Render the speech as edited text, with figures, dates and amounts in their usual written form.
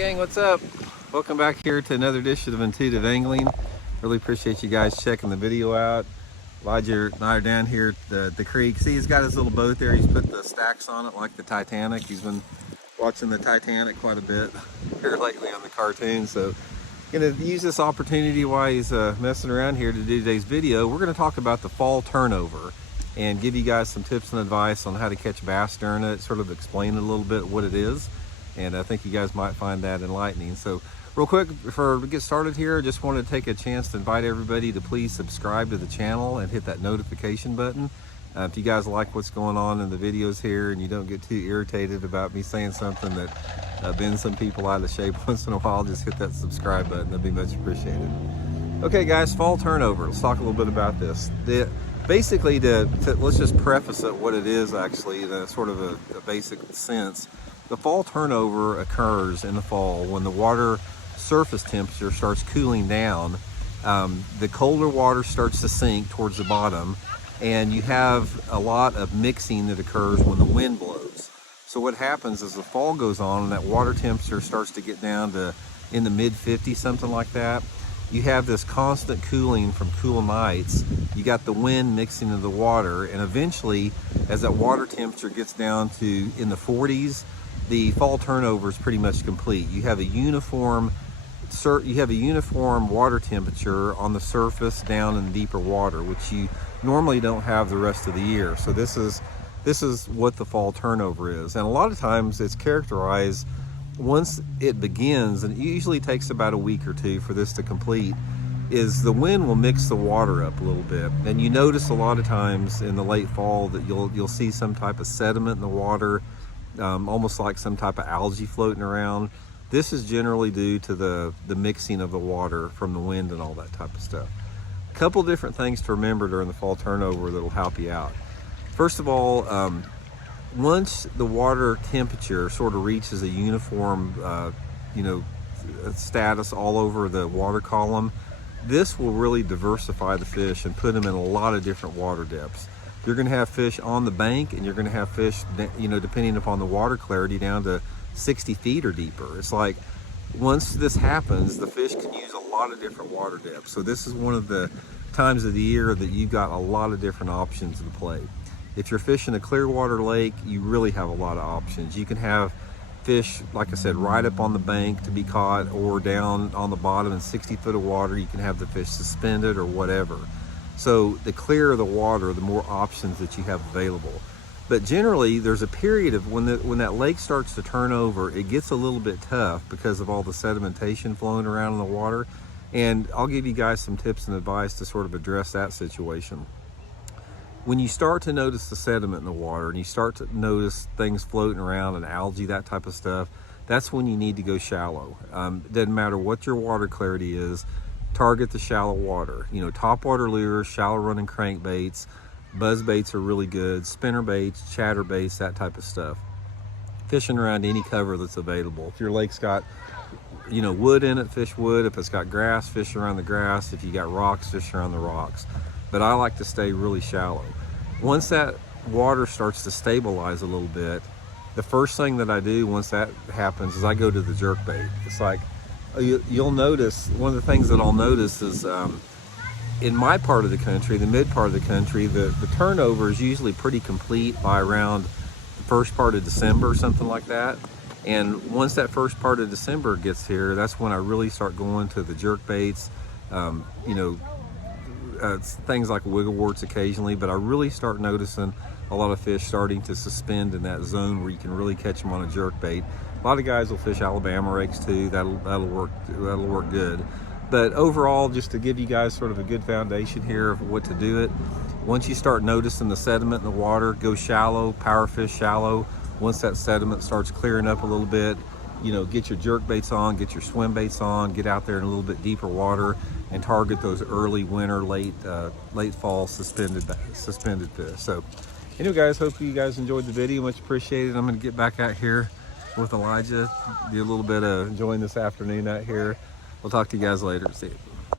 gang, what's up? Welcome back here to another edition of Intuitive Angling. Really appreciate you guys checking the video out. Elijah and I are down here at the creek. See, he's got his little boat there. He's put the stacks on it like the Titanic. He's been watching the Titanic quite a bit here lately on the cartoon. So gonna use this opportunity while he's messing around here to do today's video. We're gonna talk about the fall turnover and give you guys some tips and advice on how to catch bass during it, sort of explain a little bit what it is. And I think you guys might find that enlightening. So real quick, before we get started here, I just want to take a chance to invite everybody to please subscribe to the channel and hit that notification button. If you guys like what's going on in the videos here and you don't get too irritated about me saying something that bends some people out of shape once in a while, just hit that subscribe button. That'd be much appreciated. Okay guys, fall turnover. Let's talk a little bit about this. Basically, let's just preface it what it is actually in a sort of a basic sense. The fall turnover occurs in the fall when the water surface temperature starts cooling down. The colder water starts to sink towards the bottom, and you have a lot of mixing that occurs when the wind blows. So what happens is the fall goes on and that water temperature starts to get down to in the mid 50s, something like that. You have this constant cooling from cool nights. You got the wind mixing into the water, and eventually as that water temperature gets down to in the 40s, the fall turnover is pretty much complete. You have a uniform water temperature on the surface down in deeper water, which you normally don't have the rest of the year. So this is what the fall turnover is. And a lot of times it's characterized once it begins, and it usually takes about a week or two for this to complete, is the wind will mix the water up a little bit. And you notice a lot of times in the late fall that you'll see some type of sediment in the water, almost like some type of algae floating around. This is generally due to the mixing of the water from the wind and all that type of stuff. A couple different things to remember during the fall turnover that'll help you out. First of all, once the water temperature sort of reaches a uniform status all over the water column, this will really diversify the fish and put them in a lot of different water depths. You're going to have fish on the bank, and you're going to have fish, depending upon the water clarity, down to 60 feet or deeper. It's like once this happens, the fish can use a lot of different water depths. So this is one of the times of the year that you've got a lot of different options to play. If you're fishing a clear water lake, you really have a lot of options. You can have fish, like I said, right up on the bank to be caught, or down on the bottom in 60 foot of water. You can have the fish suspended or whatever. So the clearer the water, the more options that you have available. But generally, there's a period of when that lake starts to turn over, it gets a little bit tough because of all the sedimentation flowing around in the water. And I'll give you guys some tips and advice to sort of address that situation. When you start to notice the sediment in the water and you start to notice things floating around and algae, that type of stuff, that's when you need to go shallow. Doesn't matter what your water clarity is, target the shallow water. Topwater lures, shallow running crankbaits, buzz baits are really good, spinner baits, chatter baits, that type of stuff. Fishing around any cover that's available. If your lake's got wood in it, fish wood. If it's got grass, fish around the grass. If you got rocks, fish around the rocks. But I like to stay really shallow. Once that water starts to stabilize a little bit, the first thing that I do once that happens is I go to the jerkbait. It's like, you'll notice, one of the things that I'll notice is in my part of the country, the mid part of the country, the turnover is usually pretty complete by around the first part of December, something like that. And once that first part of December gets here, that's when I really start going to the jerkbaits, things like wiggleworts occasionally, but I really start noticing a lot of fish starting to suspend in that zone where you can really catch them on a jerkbait. A lot of guys will fish Alabama rakes too. That'll work good. But overall, just to give you guys sort of a good foundation here of what to do it, once you start noticing the sediment in the water, go shallow, power fish shallow. Once that sediment starts clearing up a little bit, get your jerk baits on, get your swim baits on, get out there in a little bit deeper water and target those early winter, late fall suspended fish. So anyway guys, hope you guys enjoyed the video, much appreciated. I'm gonna get back out here with Elijah, do a little bit of enjoying this afternoon out here. We'll talk to you guys later. See you.